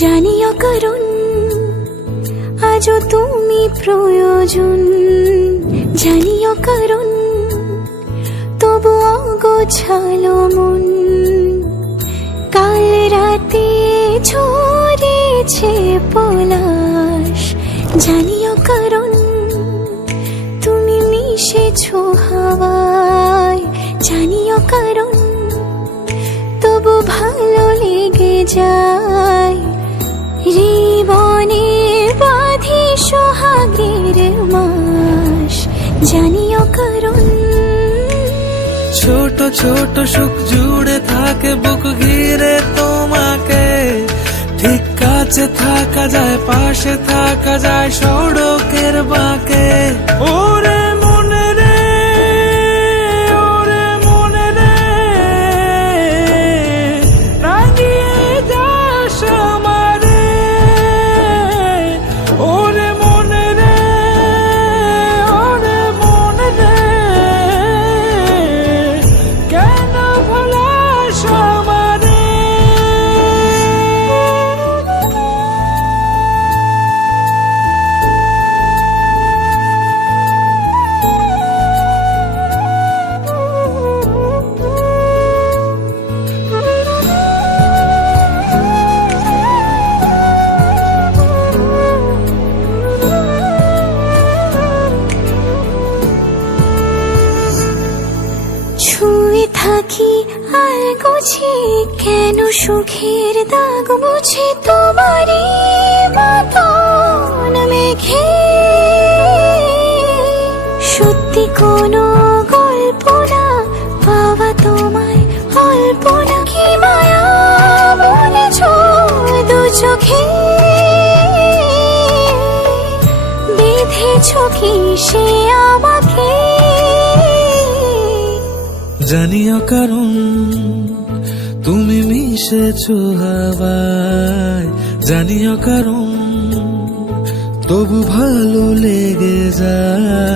জানিও কারণ আজও তুমি প্রয়োজন, জানিও কারণ তবু অগোছালো মন। কাল রাতে ঝরেছে পলাশ, জানিও কারণ তুমি মিশেছো হাওয়ায়, জানিও কারণ তবু ভালো লেগে যায়। জীবনে বাঁধি সোহাগের মাস, জানিও কারণ ছোট ছোট সুখ জুড়ে থাকে বুক ঘিরে তোমাকে। ঠিক কাছে থাকা যায়, পাশে থাকা যায় সড়কের বাঁকে। ওরে মনে রে, ওরে মনে রে, রাঙিয়ে যাস আমারে। ওরে মনে রে, ওরে মনে রে, কেন ভোলাস আমারে। ছুঁয়ে থাকি আর গুছি কেন সুখের দাগ মুছে তোমারই মতন মেঘে। সত্যি কোনো গল্প না পাওয়া তোমায় অল্প না, কি মায়া বলেছ দু চোখে। বেঁধেছ কি সে আমাকে, জানিও কারণ তুমি মিশেছো হাওয়ায়, জানিও কারণ তবু ভালো লেগে যায়।